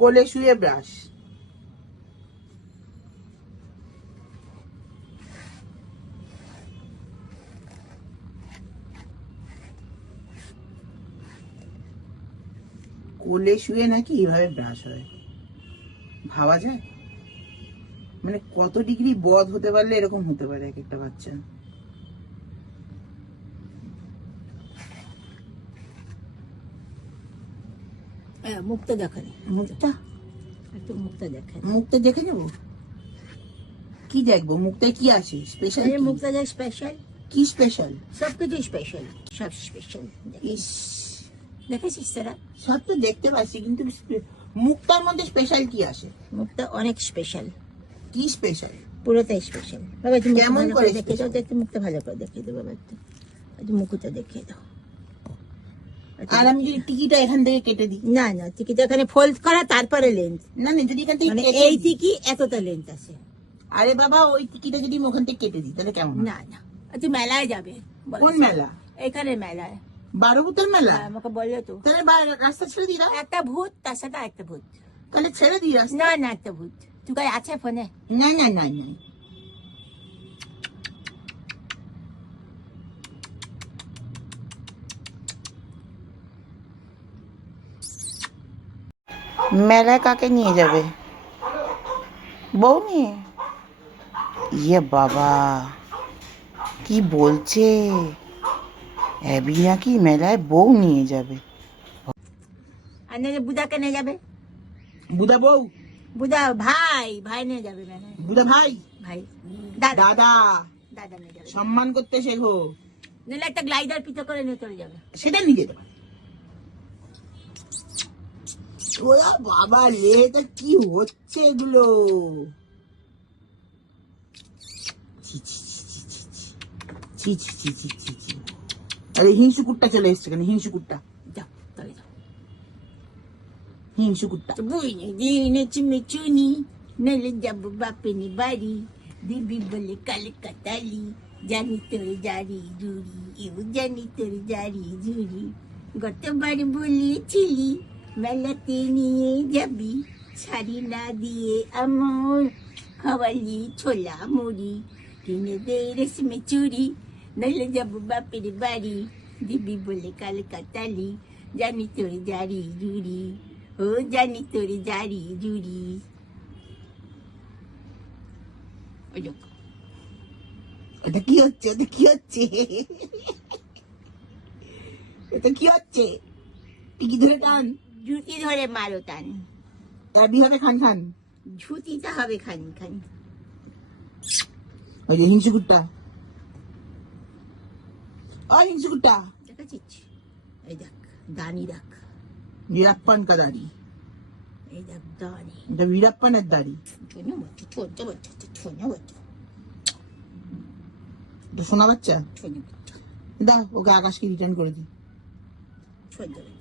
কোলে শুয়ে ব্রাশ। কোলে শুয়ে নাকি এইভাবে ব্রাশ হয়, ভাবা যায়? মানে কত ডিগ্রি বদ হতে পারলে এরকম হতে পারে এক একটা বাচ্চা। মুখটা দেখানি, মুখটা একটু মুখটা দেখানি। মুখটা দেখে নেবো? কি দেখবো মুখটায়? কি আছে স্পেশাল? মুখটা দেখ স্পেশাল। কি স্পেশাল? সবকিছু স্পেশাল, সব স্পেশাল। ইস, দেখেছিস তোরা? সব তো দেখতে পাচ্ছি, কিন্তু মুখটার মধ্যে স্পেশাল কি আসে? মুখটা অনেক স্পেশাল। কি স্পেশাল? পুরোটাই স্পেশাল। বাবা তুমি কেমন ভালো করে করে দেখিয়ে দাও, special? একটু মুখটা ভালো করে দেখিয়ে দাও বাবা, একটু মুখটা দেখিয়ে দাও। আর আমি যদি টিকিটা এখান থেকে কেটে দিই? না না, টিকিটা এখানে ফোল্ড করা, তারপরে লেন্থ। না না, যদি এখান থেকে মানে কেটে এই দিই। টিকি এতটা লেন্থ আছে। আরে বাবা, ওই টিকিটা যদি আমি ওখান থেকে কেটে দিই তাহলে কেমন হয়? না না, তুই মেলায় যাবে। কোন মেলা? এখানে মেলায়। 12 ভূতের মেলা? আমাকে বললে তো। তাহলে রাস্তা ছেড়ে দিই না? একটা ভূত, তার সাথে একটা ভূত। তাহলে ছেড়ে দিই রাস্তা। না না, একটা ভূত। তুই কাছে আছে ফোনে? না না না না, মেলায় কাকে নিয়ে যাবে? বউ নিয়ে? ইয়ে বাবা, কি বলছে? অ্যাবি নাকি মেলায় বউ নিয়ে যাবে? আর নিয়ে বুদাকে নিয়ে যাবে। বুদা বউ? বুদা ভাই, ভাই নিয়ে যাবে মেলায়। বুদা ভাই? ভাই, দাদা দাদা। দাদা নিয়ে যাবে। সম্মান করতে শেখো। নিলে একটা গ্লাইডার পিঠে করে নিয়ে চলে যাবে। সেটা নিয়ে যেতে পারে। ওরা বাবা রে, তা কি হচ্ছে এগুলো? ছি ছি ছি ছি ছি ছি। ছি ছি ছি ছি ছি ছি। আরে হিংসু কুট্টা চলে এসছে, কেন হিংসু কুট্টা? যাও চলে যাও। হিংসু কুট্টা। বুঝনি দিনে চুনি নইলে যাবো বাপেনি বাড়ি, দিবি বলে কালে কাতালি, জানি তোর জারি জুড়ি, এও জানি তোর জারি জুড়ি। গতবার বলেছিলি মেলাতে নিয়ে যাবি, শাড়ি না দিয়ে আমর খাওয়ালি ছোলা মুড়ি, কিনে দে রেশমে চুড়ি, নইলে যাবো বাপের বাড়ি, দিবি বলে কালে কাতালি, জানি তোর জারি জুড়ি, ও জানি তোর জারি জুড়ি। ওই দেখো, এটা কি হচ্ছে? এটা কি হচ্ছে? এটা কি হচ্ছে? টিকি ধরে টান। জুতি ধরে মারো টান। তার বিহাবে খান খান। ঝুটিটা হবে খানি খানি। ওই যে হিংসু কুট্টা। ওই হিংসু কুট্টা। দেখেছিস? এই দেখ দানি দেখ, বীরাপ্পান কা দাড়ি। এই দেখ দানি। এটা বীরাপ্পানের দাড়ি। ছোটো বাচ্চা, ছোটো বাচ্চা, ছোটো বাচ্চা, এটা শোনা বাচ্চা। ছোটো বাচ্চা, দাও ওকে আকাশকে রিটার্ন করে দিই। ছোটো বাচ্চা।